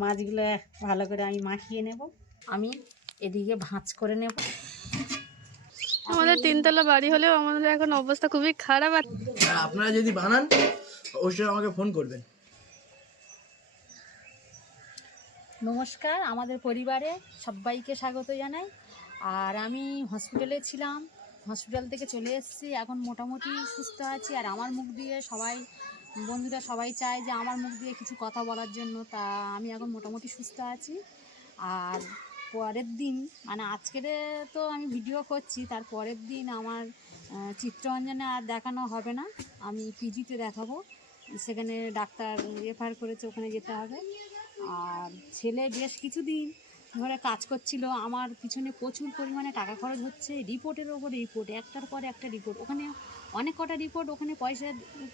মাছগুলো ভালো করে আমি মাখিয়ে নেব। আমি এদিকে ভাঁজ করে নেব। আমাদের তিনতলা বাড়ি হলেও আমাদের এখন অবস্থা খুবই খারাপ আর আর আপনারা যদি বানান অবশ্যই আমাকে ফোন করবেন। নমস্কার আমাদের পরিবারে সবাইকে স্বাগত জানাই। আর আমি হসপিটালে ছিলাম। হসপিটাল থেকে চলে এসেছি। এখন মোটামুটি সুস্থ আছি। আর আমার মুখ দিয়ে সবাই বন্ধুরা সবাই চায় যে আমার মুখ দিয়ে কিছু কথা বলার জন্য, তা আমি এখন মোটামুটি সুস্থ আছি। আর পরের দিন মানে আজকের তো আমি ভিডিও করছি, তার পরের দিন আমার চিত্ররঞ্জনে আর দেখানো হবে না। আমি পিজিতে দেখাবো। সেখানে ডাক্তার রেফার করেছে, ওখানে যেতে হবে। আর ছেলে বেশ কিছুদিন ধরে কাজ করছিল। আমার পিছনে প্রচুর পরিমাণে টাকা খরচ হচ্ছে। রিপোর্টের ওপর রিপোর্ট একটার পর একটা রিপোর্ট ওখানে অনেক কটা রিপোর্ট ওখানে পয়সা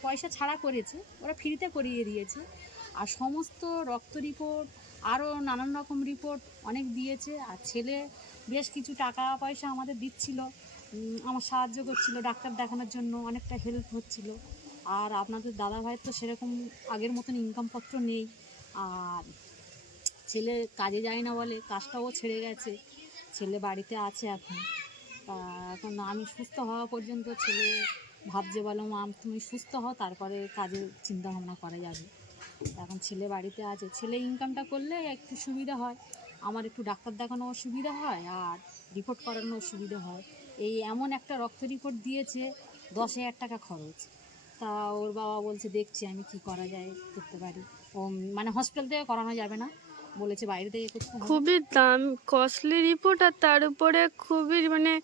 পয়সা ছাড়া করেছে, ওরা ফ্রিতে করিয়ে দিয়েছে। আর সমস্ত রক্ত রিপোর্ট আরও নানান রকম রিপোর্ট অনেক দিয়েছে। আর ছেলে বেশ কিছু টাকা পয়সা আমাদের দিচ্ছিল আমার সাহায্য করছিল ডাক্তার দেখানোর জন্য, অনেকটা হেল্প হচ্ছিল। আর আপনাদের দাদা ভাইয়ের তো সেরকম আগের মতন ইনকামপত্র নেই। আর ছেলে কাজে যায় না বলে, কাজটাও ছেড়ে গেছে। ছেলে বাড়িতে আছে এখন। এখন আমি সুস্থ হওয়া পর্যন্ত ছেলে ভাবছে, বলো, মা, তুমি সুস্থ হও, তারপরে কাজের চিন্তা ভাবনা করা যাবে। এখন ছেলে বাড়িতে আছে। ছেলে ইনকামটা করলে একটু সুবিধা হয়। আমার একটু ডাক্তার দেখানোর সুবিধা হয় আর রিপোর্ট করানোর সুবিধা হয়। এই এমন একটা রক্ত রিপোর্ট দিয়েছে, দশ হাজার টাকা খরচ। তা ওর বাবা বলছে, দেখছি আমি কি করা যায় করতে পারি। ও মানে হসপিটাল থেকে করানো যাবে না। বলেছে, বাইরে থেকে খুবই দাম কস্টলি রিপোর্ট আর তার উপরে খুবই মানে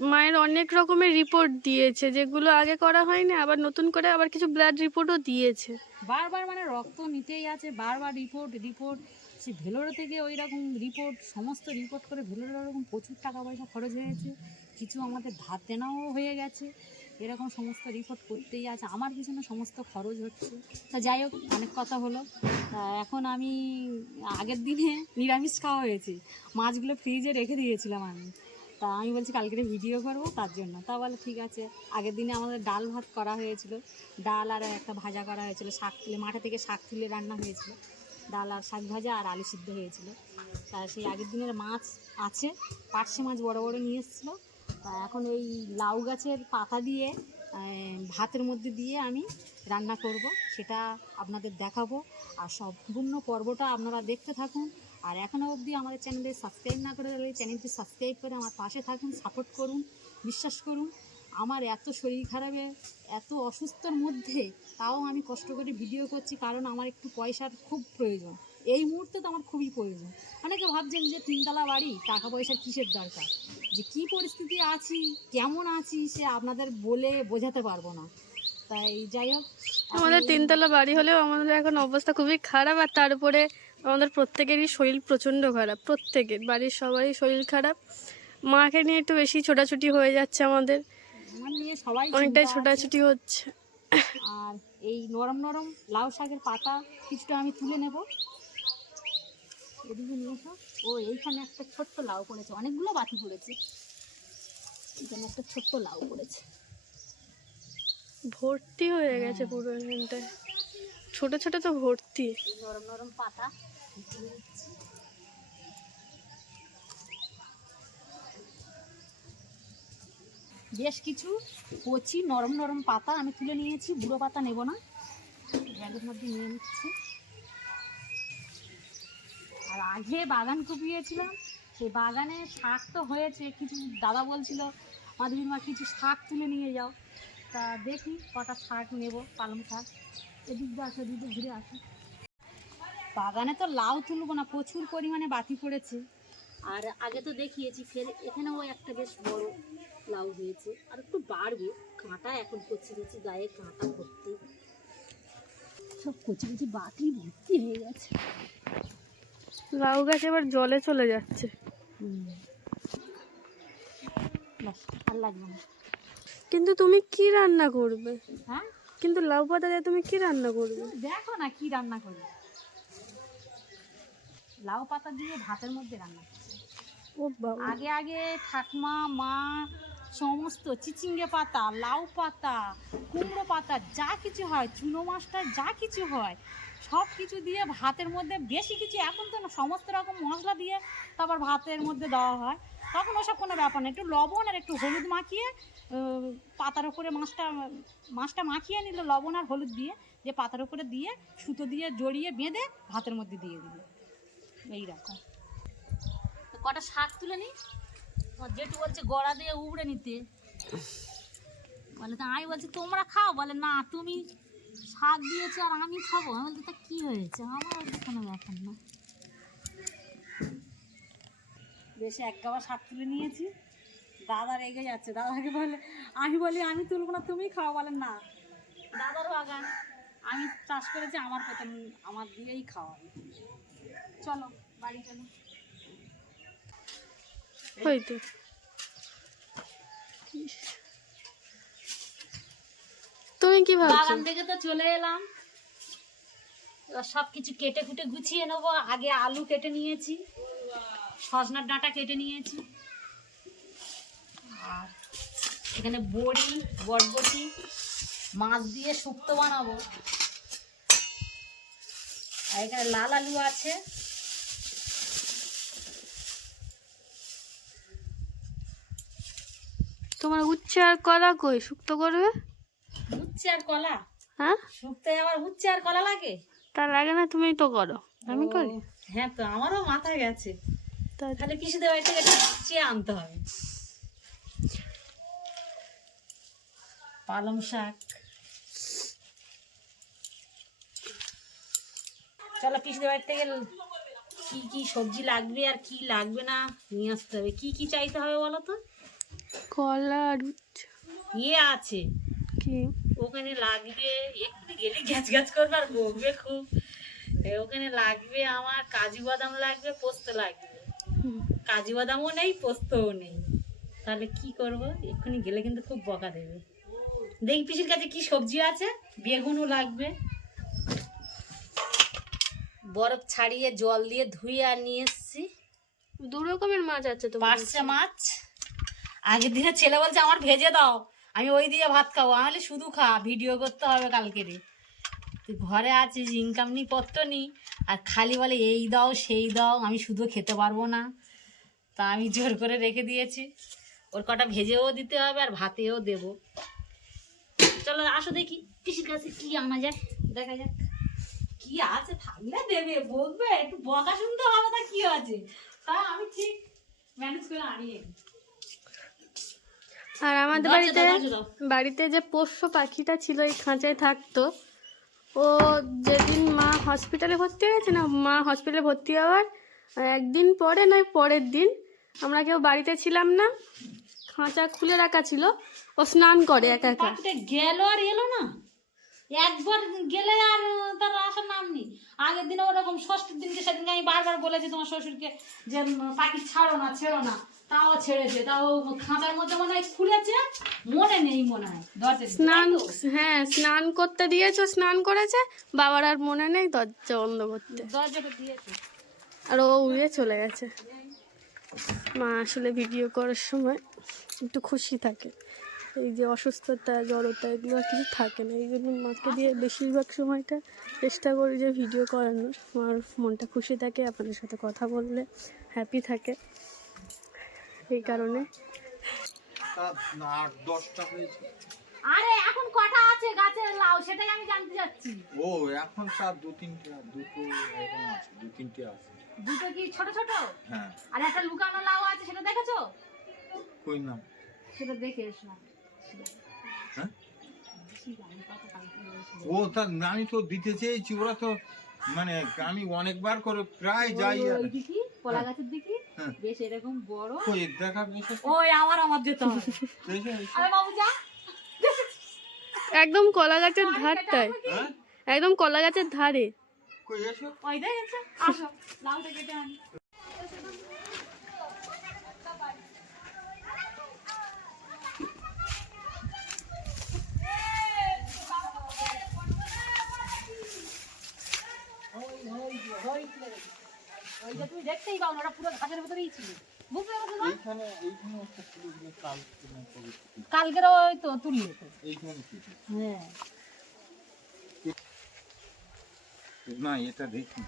মায়ের অনেক রকমের রিপোর্ট দিয়েছে, যেগুলো আগে করা হয়নি, আবার নতুন করে আবার কিছু ব্লাড রিপোর্টও দিয়েছে। বারবার মানে রক্ত নিতেই আছে, বারবার রিপোর্ট রিপোর্ট সে ভেলোরে থেকে ওই রকম রিপোর্ট সমস্ত রিপোর্ট করে ভেলোরে ওরকম প্রচুর টাকা পয়সা খরচ হয়েছে। কিছু আমাদের ধার দেনাও হয়ে গেছে। এরকম সমস্ত রিপোর্ট করতেই আছে। আমার পিছনে সমস্ত খরচ হচ্ছে। তা যাই হোক, অনেক কথা হলো। তা এখন আমি আগের দিনে নিরামিষ খাওয়া হয়েছে। মাছগুলো ফ্রিজে রেখে দিয়েছিলাম আমি। তা আমি বলছি কালকে ভিডিও করব তার জন্য। তা বলে ঠিক আছে। আগের দিনে আমাদের ডাল ভাত করা হয়েছিল। ডাল আর একটা ভাজা করা হয়েছিল। শাক তুলে, মাঠে থেকে শাক তুলে রান্না হয়েছিল। ডাল আর শাক ভাজা আর আলু সিদ্ধ হয়েছিল। তা সেই আগের দিনের মাছ আছে। পার্শে মাছ বড় বড় নিয়ে এসেছিল। তা এখন ওই লাউ গাছের পাতা দিয়ে ভাতের মধ্যে দিয়ে আমি রান্না করব, সেটা আপনাদের দেখাবো। আর সম্পূর্ণ পর্বটা আপনারা দেখতে থাকুন। আর এখনও অবধি আমাদের চ্যানেলে সাবস্ক্রাইব না করে তাহলে চ্যানেলটি সাবস্ক্রাইব করে আমার পাশে থাকুন, সাপোর্ট করুন, বিশ্বাস করুন। আমার এত শরীর খারাপে, এত অসুস্থর মধ্যে তাও আমি কষ্ট করে ভিডিও করছি, কারণ আমার একটু পয়সার খুব প্রয়োজন। এই মুহূর্তে তো আমার খুবই প্রয়োজন। অনেকে ভাবছেন যে তিনতলা বাড়ি টাকা পয়সার কিসের দরকার? যে কী পরিস্থিতি আছি কেমন আছি সে আপনাদের বলে বোঝাতে পারব না। তাই যাই হোক আমাদের তিনতলা বাড়ি হলেও আমাদের এখন অবস্থা খুবই খারাপ আর তার উপরে আমাদের প্রত্যেকেরই শরীর প্রচণ্ড খারাপ প্রত্যেকের বাড়ির সবারই শরীর খারাপ। মাকে নিয়ে একটু বেশি ছোটাছুটি হয়ে যাচ্ছে আমাদের। নিয়ে সবাই অনেকটাই ছোটাছুটি হচ্ছে। আর এই নরম নরম লাউ শাকের পাতা কিছুটা আমি তুলে নেব। এদিকে নিয়ে এসো। ও এইখানে একটা ছোট্ট লাউ পড়েছে। অনেকগুলো বাতি পড়েছে। এখানে একটা ছোট্ট লাউ পড়েছে। ভর্তি হয়ে গেছে পুরো এখানটায় ছোট ছোট তো ভর্তি। নরম নরম পাতা। বেশ কিছু কচি নরম নরম পাতা আমি তুলে নিয়েছি। বুড়ো পাতা নেব না। ব্যাগের মধ্যে নিয়ে নিচ্ছি। আর আগে বাগান কুপিয়েছিলাম সেই বাগানে শাক তো হয়েছে, কিছু দাদা বলছিল মাধবীর মা কিছু শাক তুলে নিয়ে যাও। তা দেখি কটা শাক নেব, পালং শাক। এদিক দিয়ে আসো, এদিক ঘুরে আসো। বাগানে তো লাউ তুলবো না, প্রচুর পরিমাণে বাতি পড়েছে। আর আগে তো দেখিয়েছি, ফের এখানেও একটা বেশ বড় লাউ হয়েছে। আর একটু বাড়বে, কাঁটা এখন কচি কচি গায়ে কাঁটা ভর্তি। সব কচি কচি বাতি ভর্তি হয়ে গেছে। লাউ গাছ এবার জলে চলে যাচ্ছে। কিন্তু তুমি কি রান্না করবে? হ্যাঁ? কিন্তু লাউ পাতা দিয়ে তুমি কি রান্না করবে? দেখো না কি রান্না করবে। লাউ পাতা দিয়ে ভাতের মধ্যে রান্না করছি। ও বাবা। আগে আগে ঠাকমা মা সমস্ত চিচিঙ্গে পাতা লাউ পাতা কুমড়ো পাতা যা কিছু হয় চুনো মাছটা যা কিছু হয় সব কিছু দিয়ে ভাতের মধ্যে বেশি কিছু, এখন তো সমস্ত রকম মশলা দিয়ে তারপর ভাতের মধ্যে দেওয়া হয়। তখন ওসব কোনো ব্যাপার না, একটু লবণ আর একটু হলুদ মাখিয়ে পাতার উপরে মাছটা মাছটা মাখিয়ে নিল লবণ আর হলুদ দিয়ে যে পাতার উপরে দিয়ে, সুতো দিয়ে জড়িয়ে বেঁধে ভাতের মধ্যে দিয়ে দিল। এইরকম কটা শাক তুলে নি? জেঠু বলছে গড়া দিয়ে উবড়ে নিতে। বলে তো আমি বলছি, তোমরা খাও? বলে, না, তুমি শাক দিয়েছে আর আমি খাব। আমি বলছি তা কী হয়েছে? আমার বলছে কোনো ব্যাপার না। বেশি এক গাবা শাক তুলে নিয়েছি। দাদা রেগে যাচ্ছে। দাদাকে বলে আমি বলি আমি তুলবো না তুমি খাও। বলেন না। দাদার বাগান আমি চাষ করেছি আমার প্রথম আমার দিয়েই খাওয়া। চলো বাড়ি চলো। ওই তো তুমি কি ভাবছ? বাগান থেকে তো চলে এলাম। এবার সব কিছু কেটে কুটে গুছিয়ে নেব। আগে আলু কেটে নিয়েছি সজনার ডাঁটা কেটে নিয়েছি। আর এখানে বড়ি বটবটি মাছ দিয়ে শুক্তো বানাবো। আর এখানে লাল আলু আছে। তোমার উচ্ছে আর কলা কই? শুক্তো করবে? উচ্ছে আর কলা? হ্যাঁ? শুক্তোয় আবার উচ্ছে আর কলা লাগে? তা লাগে না তুমি তো করো। আমি করি। হ্যাঁ তো আমারও মাথায় গেছে। তাহলে পিসিদের বাড়ি থেকে একটা চেয়ে আনতে হবে। পালং শাক। চলো পিসিদের বাড়ি থেকে কি কি সবজি লাগবে আর কি লাগবে না নিয়ে আসতে হবে। কি কি চাইতে হবে বলো তো? কলা আর ইয়ে আছে। কি? ওখানে লাগবে একটু গেলে গ্যাচ গ্যাচ করবে আর বকবে খুব। ওখানে লাগবে আমার কাজু বাদাম লাগবে পোস্ত লাগবে। কাজু বাদামও নেই পোস্তও নেই। তাহলে কি করব? এক্ষুনি গেলে কিন্তু খুব বকা দেবে। দেখি পিসির কাছে কি সবজি আছে? বেগুনও লাগবে। বরফ ছাড়িয়ে জল দিয়ে ধুয়ে আর নিয়ে এসছি। দু রকমের মাছ আছে তো পার্শে মাছ। আগের দিনে ছেলে বলছে আমার ভেজে দাও। আমি ওই দিয়ে ভাত খাব। আমি শুধু খা, ভিডিও করতে হবে কালকে রে। তুই ঘরে আছিস ইনকাম নি, পত্র নি, আর খালি বলে, এই দাও, সেই দাও, আমি শুধু খেতে পারব না। তা আমি জোর করে রেখে দিয়েছি। ওর কটা ভেজেও দিতে হবে আর ভাতেও দেব। চলো, আসো দেখি, পিসির কাছে কি আনা যায়, দেখা যাক। কি আছে, থাকলে দেবে বলবে একটু বকা শুনতে হবে তা কি আছে। তা আমি ঠিক ম্যানেজ করে আনিয়ে। আর আমাদের বাড়িতে দরজা দাও। বাড়িতে যে পোষ্য পাখিটা ছিল এই খাঁচায় থাকতো ও যেদিন মা হসপিটালে ভর্তি হয়েছে না মা হসপিটালে ভর্তি হওয়ার একদিন পরে নয় পরের দিন আমরা কেউ বাড়িতে ছিলাম না খাঁচা খুলে রাখা ছিল ও স্নান করে একা একা গেল আর এলো না একবার গেলে আর তার আসার নাম নেই। আগের দিনে ওরকম ষষ্ঠীর দিনকে সেদিনকে আমি বারবার বলেছি তোমার শ্বশুরকে যে পাখি ছাড়ো না ছেড়ো না তাও ছেড়েছে তাও খাঁচার মধ্যে মনে হয় খুলেছে মনে নেই মনে হয় দরজা স্নান হ্যাঁ স্নান করতে দিয়েছ স্নান করেছে বাবার আর মনে নেই দরজা বন্ধ করতে। দরজাটা দিয়েছে। আর ও উড়ে চলে গেছে। মা আসলে ভিডিও করার সময় একটু খুশি থাকে। এই যে অসুস্থতা জড়তা এগুলো আর কিছু থাকে না। এই জন্য মাকে দিয়ে বেশিরভাগ সময়টা চেষ্টা করি যে ভিডিও করানোর। আমার মনটা খুশি থাকে আপনাদের সাথে কথা বললে হ্যাপি থাকে। এই কারণে। আরে এখন কটা আছে গাছের লাউ? সেটাই আমি জানতে চাচ্ছি। ও এখন তার দু তিনটে দুটো এরকম আছে দু তিনটে আছে। দুটো কি ছোট ছোট? হ্যাঁ। আর একটা লুকানো লাউ আছে সেটা দেখেছ? কই না? সেটা দেখে এসো। হ্যাঁ। ও তা আমি তো দিতে চেয়েছি ওরা তো মানে আমি অনেকবার করে প্রায় যাই আর কলা গাছের দিকে? হ্যাঁ। বেশ এরকম বড়। কই দেখা ওই আমার আমার যেতে হবে আরে বাবু যা। একদম কলা গাছের ধারটায় হ্যাঁ? একদম কলা গাছের ধারে। কই এসো। ওই দেখেছ আসো লাউটা কেটে আনি। ওই যে তুমি দেখতেই পাও ওটা পুরো ঘাসের ভেতরেই ছিল। বুঝতে পারছ না? এইখানে এইখানে একটা ফুলগুলো কাল কিনা কবে থেকে। কালকের ওই তো তুললে তো এইখানে কেটে হ্যাঁ। না এটা দেখি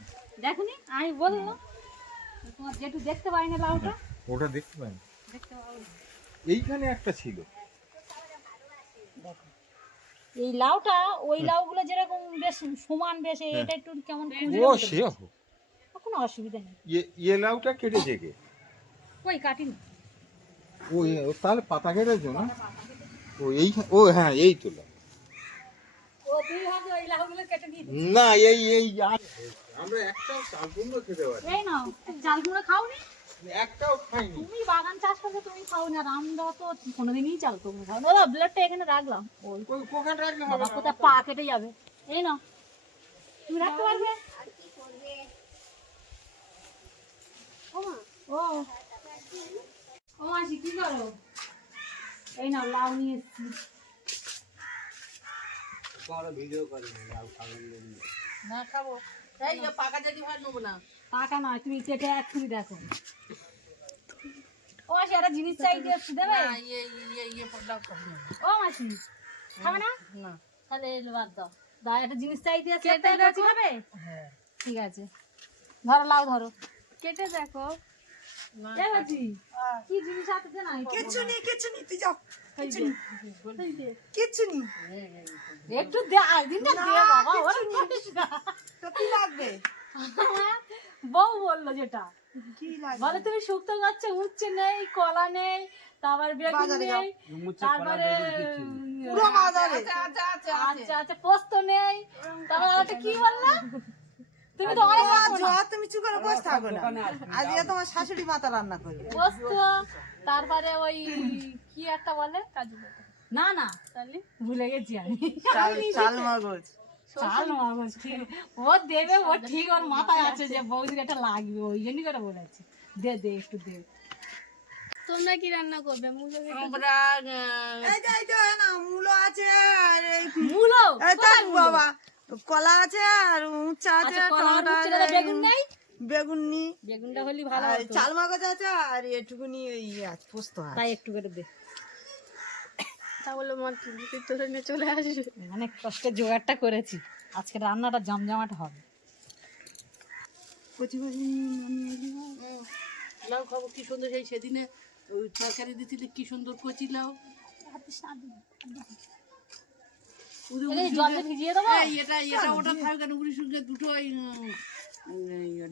দেখনি? আমি বলল তোমার যেটু দেখতে পাই না লাউটা ওটা দেখতে পাই দেখতে না। এইখানে একটা ছিল। দেখো। এই লাউটা ওই লাউগুলো যেরকম বেশ সমান বেশ এটা একটু কেমন ও। সে কোনো অসুবিধা নেই। ইয়ে লাউটা কেটেছে কে ওই কাটিনি। ও ও তাহলে পাতা কেটেছো না। ও এই ও হ্যাঁ এই তো কেটে না এই এই আমরা একটাও চাল কুমড়ো খেতে পারি এই নাও চাল কুমড়ো খাওনি? একটাও খাইনি। তুমি বাগান চাষ করছ তুমি খাও না আমরা তো কোনোদিনই চাল কুমড়ো খাও দাদা ব্লাডটা এখানে রাখলাম। ওই কোখানে না। কোথায় পা কেটে যাবে। এই নাও। তুমি রাখতে পারবে? ও ও ও মাসি কি করো? এই নাও লাউ নিয়ে এসছি। না খাব। এই পাকা যদি ভাত নেব না। পাকা নয় তুমি কেটে এক্ষুনি দেখো। ও মাসি একটা জিনিস চাই দেবে? ও মাসি খাবে না? না। তাহলে বাদ দাও। দা একটা জিনিস চাই একটা হবে ঠিক আছে। ধরো লাউ ধরো। কেটে দেখো। কি জিনিস আছে না কিচ্ছু নেই কিচ্ছু নেই তুই যাও। কিচ্ছু নেই। একটু দে দিনটা দে বাবা। ওরা করিস তো কি লাগবে? বউ বলল যেটা। বলে তুমি শুক্তো গাছে উচ্ছে নেই কলা নেই তারপর বেগুন নেই তারপরে পুরো আচ্ছা আচ্ছা পোস্ত নেই। তারপর একটা কি বললা? তুমি তো অনেক রকম জ তুমি চুপ করে বসে থাকো না। আজকে তোমার শাশুড়ি মাথা রান্না করবে। পোস্ত তারপরে ওই কি একটা বলে? কাজু না না তাহলে? ভুলে গেছি আমি। চাল চাল মগজ। চাল মগজ ঠিক। ও দেবে ও ঠিক ওর মাথায় আছে যে বৌদির একটা লাগবে ওই জন্যই করে বলেছে। দে দে একটু দে। তোমরা কি রান্না করবে? মুলো আমরা এই যে এই যে না মূলো আছে আর মুলো? বাবা। কলা আছে আর উচ্চা আছে আচ্ছা টমেটো আছে, বেগুন নেই? বেগুন নি বেগুনটা হলি ভালো আর চাল মগজ আছে আর এটুকুনি ওই আছে, পোস্ত আছে তাই একটু করে দে। তাহলে মা টুলি তোরে নিয়ে চলে আসবে। অনেক কষ্টে জোগাড়টা করেছি। আজকে রান্নাটা জমজমাট হবে। কচি কচি লাউ খাব কি সুন্দর সেই সেদিনে ওই তরকারি দিছিলে কি সুন্দর কচি লাউ। জলে ভিজিয়ে দেবো? এটা এটা ওটা থাকবে কেন উড়ি সঙ্গে দুটো ওই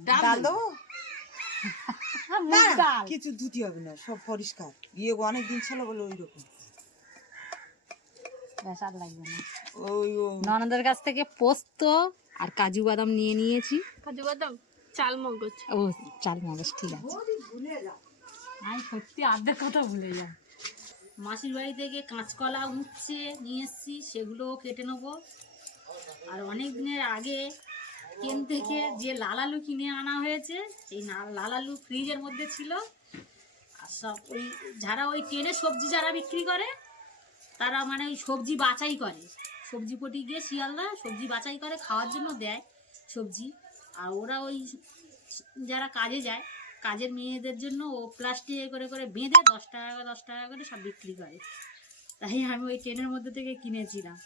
ডাল ডাল দেবো। দেবো? না কিছু ধুতি হবে না সব পরিষ্কার। গিয়ে অনেক দিন ছিল বলে ওই রকম ব্যাস আর লাগবে না। ওই ননদের কাছ থেকে পোস্ত আর কাজু বাদাম নিয়ে নিয়েছি। কাজু বাদাম চাল মগজ। ও চাল মগজ ঠিক আছে। আমি সত্যি আর্ধেক কথা ভুলে যাই মাসির বাড়ি থেকে কাঁচকলা উঠছে নিয়ে এসেছি, সেগুলোও কেটে নেব। আর অনেক দিনের আগে ট্রেন থেকে যে লাল আলু কিনে আনা হয়েছে, সেই না- লাল আলু ফ্রিজের মধ্যে ছিল। আর সব ওই যারা ওই ট্রেনে সবজি যারা বিক্রি করে, তারা মানে ওই সবজি বাছাই করে। সবজি পটি গিয়ে শিয়ালদা সবজি বাছাই করে, খাওয়ার জন্য দেয় সবজি। আর ওরা ওই যারা কাজে যায় কাজের মেয়েদের জন্য ও প্লাস্টিকে করে করে বেঁধে দশ টাকা করে, দশ টাকা করে সব বিক্রি করে। তাই আমি ওই ট্রেনের মধ্যে থেকে কিনেছিলাম।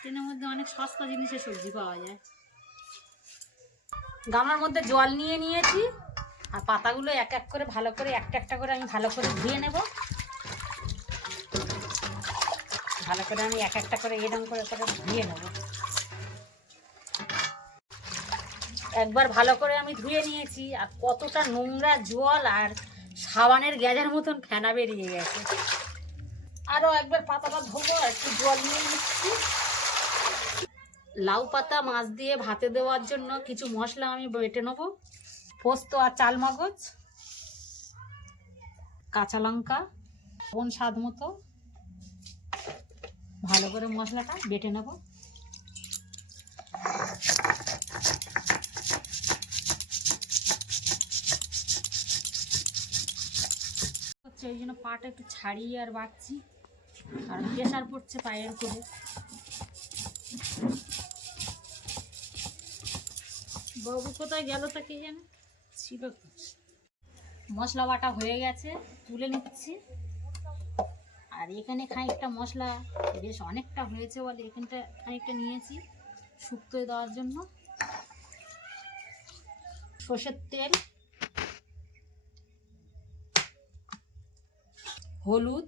ট্রেনের মধ্যে অনেক সস্তা জিনিসের সবজি পাওয়া যায়। গামলার মধ্যে জল নিয়ে নিয়েছি, আর পাতাগুলো এক এক করে ভালো করে, একটা একটা করে আমি ভালো করে ধুয়ে নেব। ভালো করে আমি এক একটা করে এরকম করে করে ধুয়ে নেব। একবার ভালো করে আমি ধুয়ে নিয়েছি, আর কতটা নোংরা জল আর সাবানের গ্যাজের মতন ফেনা বেরিয়ে গেছে। আরও একবার পাতাটা ধোবো আর একটু জল নিয়ে নিচ্ছি। লাউ পাতা মাছ দিয়ে ভাতে দেওয়ার জন্য কিছু মশলা আমি বেটে নেব। পোস্ত আর চাল মগজ কাঁচা লঙ্কা বোন স্বাদ মতো। ভালো করে মশলাটা বেটে নেব। হচ্ছে ওই জন্য পাটা একটু ছাড়িয়ে আর বাড়ছি আর প্রেশার পড়ছে পায়ের উপরে বাবু কোথায় গেল তা কে জানে? ছিল। মশলা বাটা হয়ে গেছে, তুলে নিচ্ছি। আর এখানে খানিকটা মশলা, বেশ অনেকটা হয়েছে বলে এখানটা খানিকটা নিয়েছি শুক্তোয় দেওয়ার জন্য। সর্ষের তেল হলুদ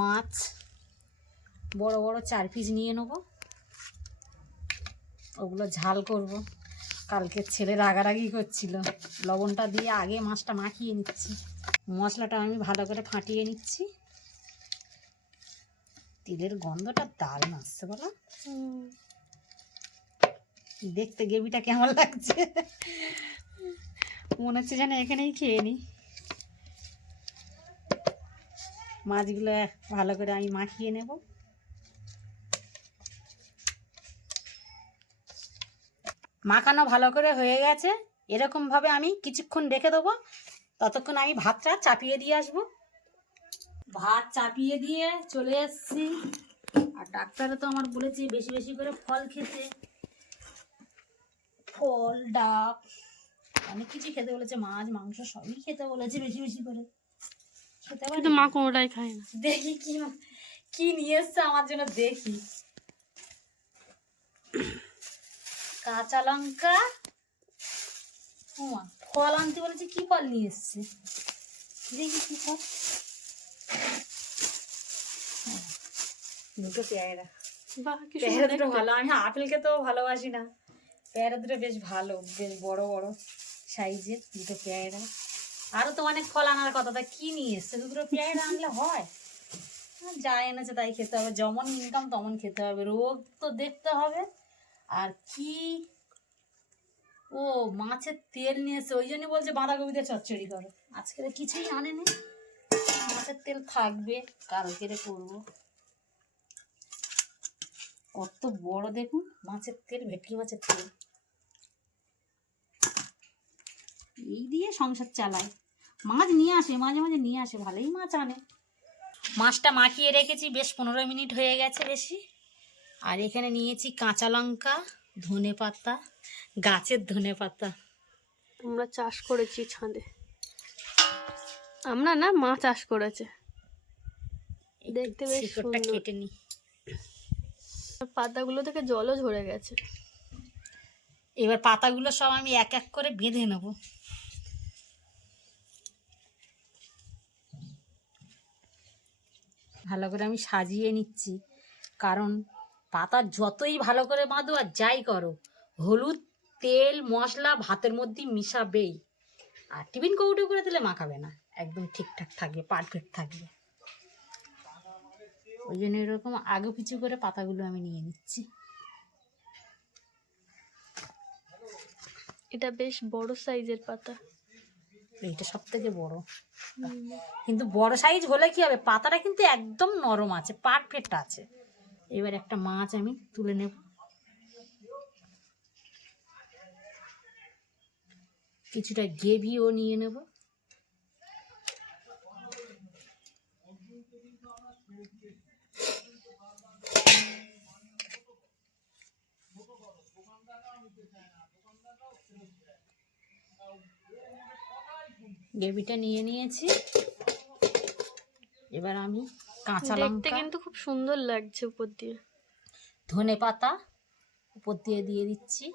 মাছ বড় বড় চার পিস নিয়ে নেব। ওগুলো ঝাল করব। কালকে ছেলে রাগারাগি করছিল। লবণটা দিয়ে আগে মাছটা মাখিয়ে নিচ্ছি। মশলাটা আমি ভালো করে ফাটিয়ে নিচ্ছি। তেলের গন্ধটা দারুণ আসছে বলো। দেখতে গ্রেভিটা কেমন লাগছে? মনে হচ্ছে যেন এখানেই খেয়ে নিই মাছগুলো ভালো করে আমি মাখিয়ে নেব। মাখানো ভালো করে হয়ে গেছে। এরকমভাবে আমি কিছুক্ষণ রেখে দেবো। ততক্ষণ আমি ভাতটা চাপিয়ে দিয়ে আসব। ভাত চাপিয়ে দিয়ে চলে এসেছি। আর ডাক্তারে তো আমার বলেছে বেশি বেশি করে ফল খেতে। ফল, ডাব, অনেক কিছু খেতে বলেছে। মাছ, মাংস সবই খেতে বলেছে বেশি বেশি করে। কিন্তু মা কোনোটাই খায় না। দেখি কি কি নিয়ে এসছে আমার জন্য দেখি। কাঁচা লঙ্কা ফল আনতে বলেছে কি ফল নিয়ে এসছে? দেখি কি ফল। দুটো পেয়ারা। পেয়ারা দুটো ভালো আমি আপেল খেতেও ভালোবাসি না। পেয়ারা দুটো বেশ ভালো বেশ বড় বড় সাইজের দুটো পেয়ারা। আরও তো অনেক ফল আনার কথা, তা কি নিয়ে এসছে? দুটো পেয়ারা আনলে হয়? যা এনেছে তাই খেতে হবে, যেমন ইনকাম তেমন খেতে হবে, রোগ তো দেখতে হবে। আর কি? ও মাছের তেল নিয়ে এসছে, ওই জন্যই বলছে বাঁধাকপি দিয়ে চচ্চড়ি করো। আজকে তো কিছুই আনেনি। মাছের তেল থাকবে কালকেরে করব। কত বড় দেখুন, মাছের তেল, ভেটকি মাছের তেল। এই দিয়ে সংসার চালায়। মাছ নিয়ে আসে মাঝে মাঝে নিয়ে আসে ভালোই মাছ আনে। মাছটা মাখিয়ে রেখেছি বেশ পনেরো মিনিট হয়ে গেছে বেশি। আর এখানে নিয়েছি কাঁচা লঙ্কা ধনে পাতা গাছের ধনে পাতা। আমরা চাষ করেছি ছাদে। আমরা না মা চাষ করেছে। দেখতে বেশ সুন্দর। কেটে নি। পাতাগুলো থেকে জলও ঝরে গেছে। এবার পাতাগুলো সব আমি এক এক করে বেঁধে নেব। ভালো করে আমি সাজিয়ে নিচ্ছি। কারণ পাতা যতই ভালো করে বাঁধো আর যাই করো, হলুদ, তেল, মশলা, ভাতের মধ্যে মিশাবেই। আর টিফিন কৌটো করে দিলে মাখাবে না, একদম ঠিকঠাক থাকবে পারফেক্ট থাকবে। ওই জন্য এরকম আগে পিছু করে পাতাগুলো আমি নিয়ে নিচ্ছি। এটা বেশ বড় সাইজের পাতা। এইটা সব থেকে বড়। কিন্তু বড় সাইজ হলে কি হবে? পাতাটা কিন্তু একদম নরম আছে পারফেক্ট আছে। এবার একটা মাছ আমি তুলে নেব। কিছুটা গ্রেভিও নিয়ে নেব। গ্রেভিটা নিয়ে নিয়েছি। এবার আমি কাঁচা লঙ্কা কিন্তু খুব সুন্দর লাগছে উপর দিয়ে। ধনে পাতা উপর দিয়ে দিয়ে দিচ্ছি।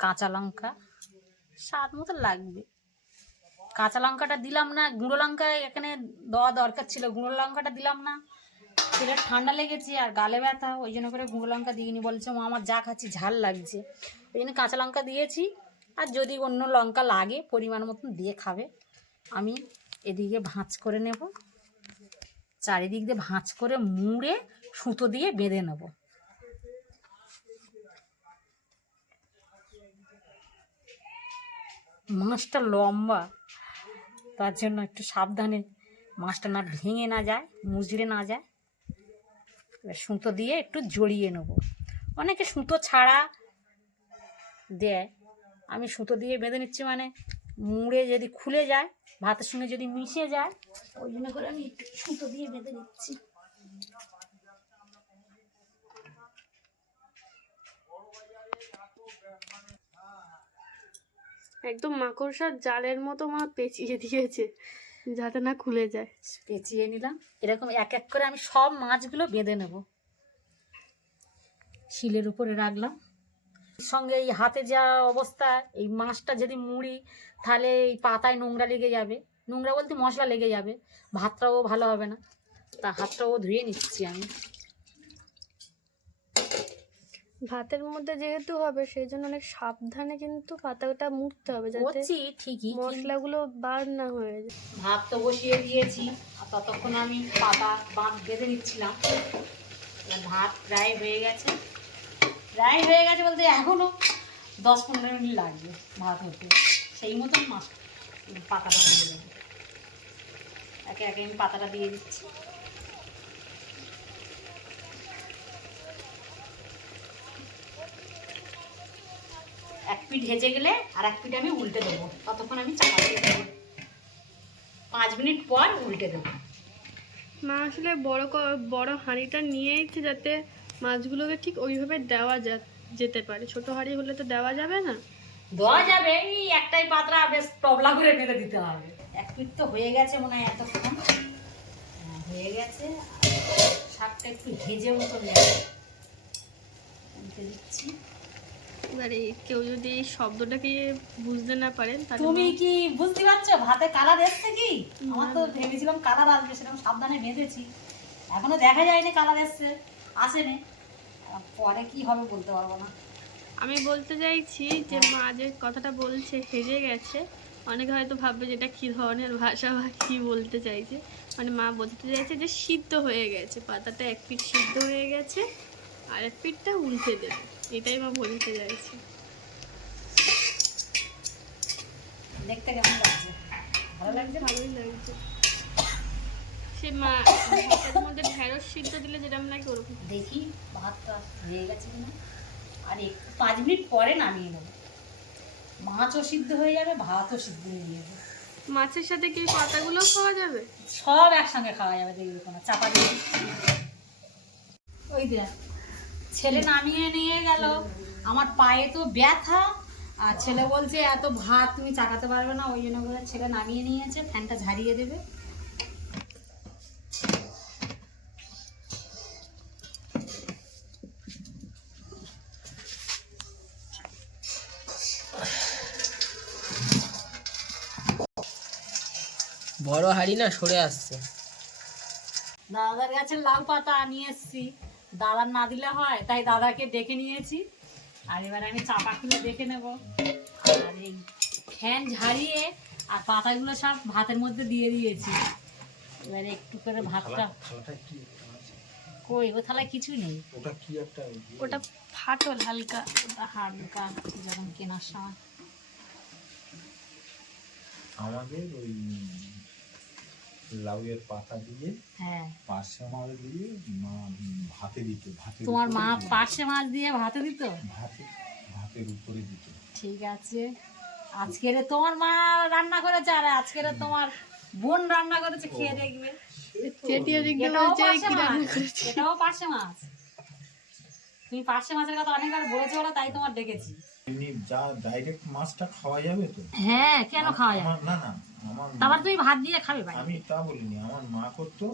কাঁচা লঙ্কা স্বাদ মতো লাগবে। কাঁচা লঙ্কাটা দিলাম না গুঁড়ো লঙ্কা এখানে দেওয়া দরকার ছিল গুঁড়ো লঙ্কাটা দিলাম না। ছেলের ঠান্ডা লেগেছে আর গালে ব্যথা, ওই জন্য করে গুঁড়ো লঙ্কা দিইনি, বলছে, মা, আমার যা খাচ্ছি, ঝাল লাগছে। ওই জন্য কাঁচা লঙ্কা দিয়েছি। আর যদি অন্য লঙ্কা লাগে, পরিমাণ মতন দিয়ে খাবে। আমি এদিকে ভাঁজ করে নেব। চারিদিক দিয়ে ভাঁজ করে মুড়ে সুতো দিয়ে বেঁধে নেব। মাছটা লম্বা, তার জন্য একটু সাবধানে মাছটা না ভেঙে না যায়, মুচড়ে না যায়। সুতো দিয়ে একটু জড়িয়ে নেব। অনেকে সুতো ছাড়া দেয়। আমি সুতো দিয়ে বেঁধে নিচ্ছি মানে মুড়ে যদি খুলে যায়, ভাতের সঙ্গে যদি মিশে যায়, ওই জন্য করে আমি একটু সুতো দিয়ে বেঁধে নিচ্ছি। একদম মাকড়সার জালের মতো মা পেঁচিয়ে দিয়েছে। যাতে না খুলে যায়। পেঁচিয়ে নিলাম। এরকম এক এক করে আমি সব মাছগুলো বেঁধে নেব। শিলের উপরে রাখলাম। সঙ্গে এই হাতে যা অবস্থা, এই মাছটা যদি মুড়ি, তাহলে এই পাতায় নোংরা লেগে যাবে। নোংরা বলতে মশলা লেগে যাবে। ভাতটাও ভালো হবে না। তা হাতটাও ধুয়ে নিচ্ছি আমি। ভাতের মধ্যে যেহেতু হবে সেই জন্য অনেক সাবধানে কিন্তু পাতাটা মুড়তে হবে যাতে ঠিকই মশলাগুলো বার না হয়ে যায়। ভাত তো বসিয়ে দিয়েছি আর ততক্ষণ আমি পাতা বাঁধ বেঁধে নিচ্ছিলাম। ভাত প্রায় হয়ে গেছে। প্রায় হয়ে গেছে বলতে এখনও দশ পনেরো মিনিট লাগবে ভাত হতে। সেই মতন মাছ পাতাটা দিয়ে দেবো একে একে আমি পাতাটা দিয়ে দিচ্ছি। এক পিঠ ভেজে গেলে আর এক পিঠ আমি উল্টে দেবো। ততক্ষণ আমি চাপা দিয়ে দেবো। পাঁচ মিনিট পর উল্টে দেবো। মা আসলে বড় বড় হাঁড়িটা নিয়েইছে যাতে মাছগুলোকে ঠিক ওইভাবে দেওয়া যা- যেতে পারে। ছোট হাঁড়ি হলে তো দেওয়া যাবে না। দেওয়া যাবে এই একটাই পাত্রা বেশ টবলা করে বেঁধে দিতে হবে। এক পিঠ তো হয়ে গেছে মনে হয় এতক্ষণ। হ্যাঁ, হয়ে গেছে। শাকটা একটু ভেজে মতো দিচ্ছি। এবারে কেউ যদি এই শব্দটাকে বুঝতে না পারেন তাহলে তুমি কি বুঝতে পারছ? ভাতে কালার এসছে কি? আমার তো ভেবেছিলাম কালার আসবে সেরকম সাবধানে বেঁধেছি। এখনও দেখা যায়নি কালার এসছে আসেনি। পরে কি হবে বলতে পারব না। আমি বলতে চাইছি যে মা যে কথাটা বলছে হেরে গেছে। অনেকে হয়তো ভাববে যে এটা কী ধরনের ভাষা বা কী বলতে চাইছে। মানে মা বলতে চাইছে যে সিদ্ধ হয়ে গেছে পাতাটা এক পিঠ সিদ্ধ হয়ে গেছে। আর এক পিঠটা উল্টে দেবে। এটাই মা বলতে চাইছে। দেখতে কেমন লাগছে? ভালো লাগছে? ভালোই লাগছে। সে মা ভাতের মধ্যে ঢেঁড়স সিদ্ধ দিলে যেরকম লাগে ওরকম। দেখি ভাতটা হয়ে গেছে কিনা আর একটু পাঁচ মিনিট পরে নামিয়ে নেব। মাছও সিদ্ধ হয়ে যাবে ভাতও সিদ্ধ হয়ে যাবে। মাছের সাথে কি পাতাগুলো খাওয়া যাবে? সব একসঙ্গে খাওয়া যাবে দেখবি কোনো চাপা দিয়ে ওই দেখ। ছেলে নামিয়ে নিয়ে গেল। আমার পায়ে তো ব্যথা। আর ছেলে বলছে এত ভাত তুমি চাকাতে পারবে না। ওই জন্য করে ছেলে নামিয়ে নিয়েছে ফ্যানটা ঝারিয়ে দেবে। বড় হাড়ি না সরে আসছে। দাদার কাছে লাল পাতা নিয়ে এসেছি। দাদার না দিলে হয় তাই দাদাকে ডেকে নিয়েছি। আর এবার আমি চাপা খুলে দেখে নেব। আর এই ফ্যান ঝাড়িয়ে আর পাতাগুলো সব ভাতের মধ্যে দিয়ে দিয়েছি। এবারে একটু করে ভাতটা কই? ও থালায় কিছু নেই। ওটা কি একটা ওটা ফাটল হালকা। ওটা হালকা যখন কেনার সময় আমাদের ওই লাউয়ের পাতা দিয়ে হ্যাঁ। পাশে মাছ দিয়ে মা ভাতে দিত ভাতে তোমার মা পার্শে মাছ দিয়ে ভাতে দিত? ভাতে ভাতের উপরে দিত। ঠিক আছে। আজকের তোমার মা রান্না করেছে আর আজকের তোমার বোন রান্না করেছে খেয়ে দেখবে। চেটিয়া দিক দিয়ে এটাও পার্শে কি রান্না মাছ করেছে। এটাও পার্শে মাছ। তুমি পার্শে মাছের কথা অনেকবার বলেছ বলে তাই তোমার ডেকেছি। এমনি যা ডাইরেক্ট মাছটা খাওয়া যাবে তো। হ্যাঁ কেন খাওয়া আমার- না না আমার তারপর তুমি ভাত দিয়ে খাবে ভাই। আমি তা বলিনি আমার মা করতো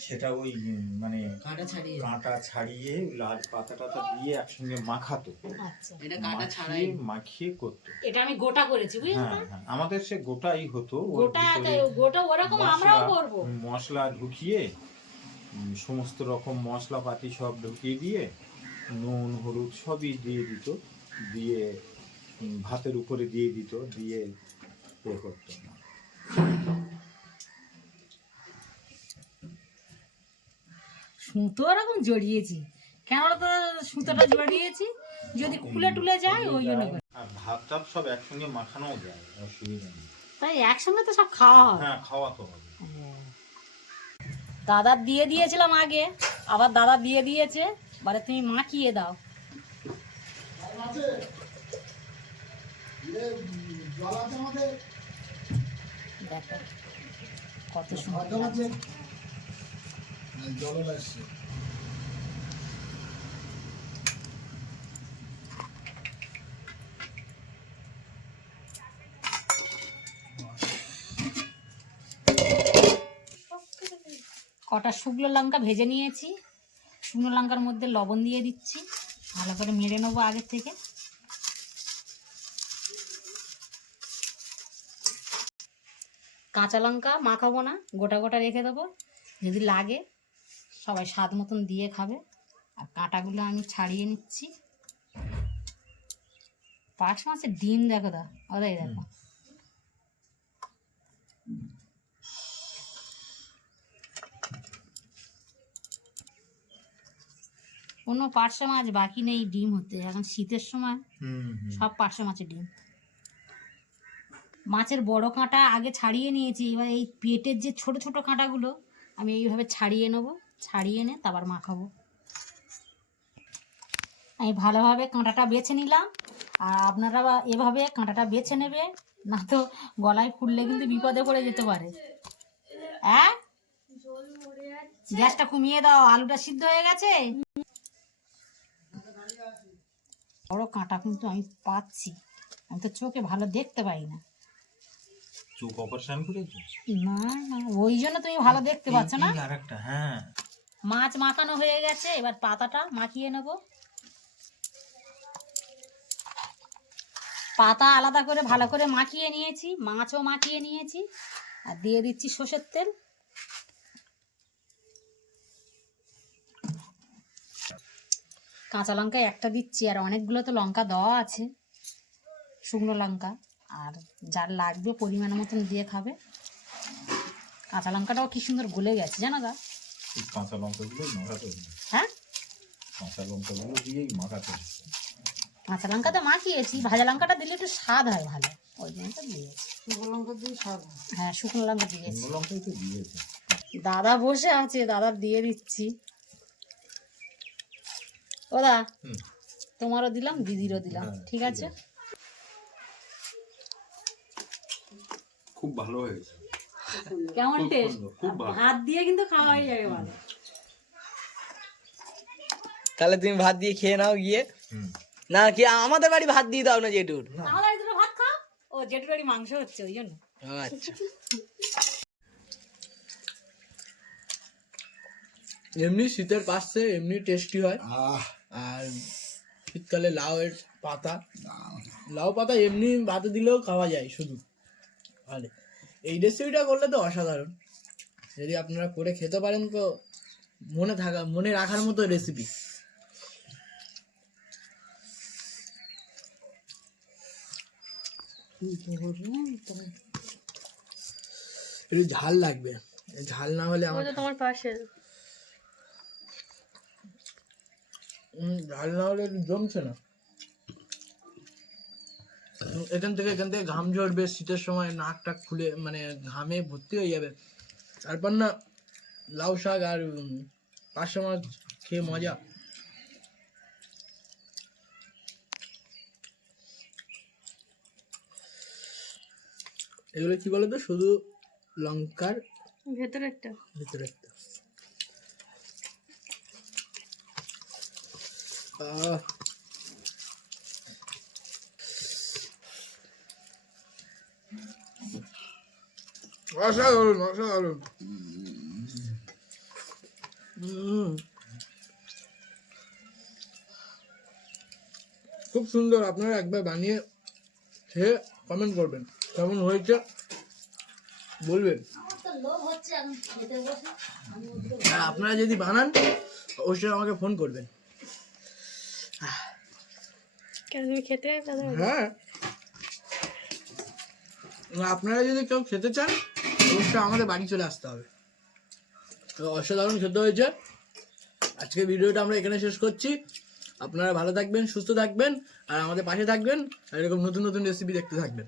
সেটা ওই মানে কাঁটা ছাড়িয়ে। কাঁটা ছাড়িয়ে লাল পাতা টাতা দিয়ে একসঙ্গে মাখাতো। আচ্ছা। এটা কাঁটা ছাড়াই। মাখিয়ে করতো। এটা আমি গোটা করেছি বুঝলি হ্যাঁ হ্যাঁ আমাদের সে গোটাই হতো গোটা গোটা ওরকম আমরাও করব। মশলা ঢুকিয়ে সমস্ত রকম মশলাপাতি সব ঢুকিয়ে দিয়ে নুন হলুদ সবই দিয়ে দিত। দিয়ে ভাতের উপরে দিয়ে দিত দিয়ে এ করতো। সুতো এরকম জড়িয়েছি। কেন তো সুতোটা জড়িয়েছি যদি খুলে টুলে যায় ওই জন্য আর ভাত টাত সব একসঙ্গে মাখানো যায় অসুবিধা নেই। তাই একসঙ্গে তো সব খাওয়া হয়। হ্যাঁ খাওয়া তো হবে। দাদা দিয়ে দিয়েছিলাম আগে আবার দাদা দিয়ে দিয়েছে মানে তুমি মাখিয়ে দাও। কটা শুকনো লঙ্কা ভেজে নিয়েছি। শুকনো লঙ্কার মধ্যে লবণ দিয়ে দিচ্ছি। ভালো করে মেরে নেব আগের থেকে। কাঁচা লঙ্কা মাখাবো না গোটা গোটা রেখে দেবো। যদি লাগে সবাই স্বাদ মতন দিয়ে খাবে। আর কাঁটাগুলো আমি ছাড়িয়ে নিচ্ছি। পাঁচ মাছের ডিম দেখো দা ওদাই দেখো। কোনো পার্শে মাছ বাকি নেই ডিম হতে। এখন শীতের সময় সব পার্শে মাছের ডিম। মাছের বড় কাঁটা আগে ছাড়িয়ে নিয়েছি। এবার এই পেটের যে ছোট ছোট কাঁটাগুলো আমি এইভাবে ছাড়িয়ে নেব ছাড়িয়ে এনে তারপর মাখাবো। আমি ভালোভাবে কাঁটাটা বেছে নিলাম। আর আপনারা এভাবে কাঁটাটা বেছে নেবে না তো গলায় ফুললে কিন্তু বিপদে পড়ে যেতে পারে। হ্যাঁ গ্যাসটা কমিয়ে দাও আলুটা সিদ্ধ হয়ে গেছে। বড় কাঁটা কিন্তু আমি পাচ্ছি। আমি তো চোখে ভালো দেখতে পাই না। চোখ অপারেশন করেছ? না না ওই জন্য তুমি ভালো দেখতে পাচ্ছ না? আর একটা হ্যাঁ। মাছ মাখানো হয়ে গেছে এবার পাতাটা মাখিয়ে নেব। পাতা আলাদা করে ভালো করে মাখিয়ে নিয়েছি মাছও মাখিয়ে নিয়েছি। আর দিয়ে দিচ্ছি সর্ষের তেল। কাঁচা লঙ্কা একটা দিচ্ছি আর অনেকগুলো তো লঙ্কা দেওয়া আছে শুকনো লঙ্কা। আর যার লাগবে পরিমাণ মতন দিয়ে খাবে। কাঁচা লঙ্কাটাও কি সুন্দর গলে গেছে জানো দা কাঁচা লঙ্কাগুলো হ্যাঁ? কাঁচা লঙ্কাগুলো দিয়েই মাখাতে কাঁচা লঙ্কা তো মাখিয়েছি ভাজা লঙ্কাটা দিলে একটু স্বাদ হয় ভালো। ওই জন্য তো দিয়েছি। শুকনো লঙ্কা দিয়ে স্বাদ হ্যাঁ। শুকনো লঙ্কা দিয়েছি। লঙ্কাই তো দিয়েছে। দাদা বসে আছে দাদা দিয়ে দিচ্ছি। ও দা তোমারও দিলাম দিদিরও দিলাম হ্যাঁ, ঠিক আছে? খুব ভালো হয়েছে। কেমন টেস্ট সুন্দর, খুব ভালো। হাত দিয়ে কিন্তু খাওয়া হয়ে যাবে ভালো। তাহলে তুমি ভাত দিয়ে খেয়ে নাও গিয়ে। না কি আমাদের বাড়ি ভাত দিয়ে দাও না জেঠুর? আমাদের দুটো ভাত খাও? ও জেঠুর বাড়ি মাংস হচ্ছে ওই জন্য। আচ্ছা। এমনি শীতের পাশে এমনি টেস্টি হয়। আর শীতকালে লাউয়ের পাতা। লাউ পাতা এমনি ভাতে দিলেও খাওয়া যায় শুধু। ভালো। এই রেসিপিটা করলে তো অসাধারণ। যদি আপনারা করে খেতে পারেন তো মনে থাকা মনে রাখার মতো রেসিপি একটু ঝাল লাগবে। ঝাল না হলে আমার তোমার পাশে। ঝাল না হলে জমছে না। এখান থেকে এখান থেকে ঘাম ঝরবে শীতের সময় নাক টাক খুলে মানে ঘামে ভর্তি হয়ে যাবে। তারপর না লাউ শাক আর পার্শে মাছ খেয়ে মজা। এগুলো কি বলতো? শুধু লঙ্কার ভেতরে একটা ভিতরে একটা আহ অসাধারণ অসাধারণ উম। খুব সুন্দর আপনারা একবার বানিয়ে খেয়ে কমেন্ট করবেন। কেমন হয়েছে? বলবেন। তো লোভ হচ্ছে এখন খেতে বসে আর আপনারা যদি বানান অবশ্যই আমাকে ফোন করবেন। হ্যাঁ আপনারা যদি কেউ খেতে চান, অবশ্যই আমাদের বাড়ি চলে আসতে হবে। অসাধারণ খেতে হয়েছে। আজকে ভিডিওটা আমরা এখানে শেষ করছি। আপনারা ভালো থাকবেন, সুস্থ থাকবেন, আর আমাদের পাশে থাকবেন, আর এরকম নতুন নতুন রেসিপি দেখতে থাকবেন।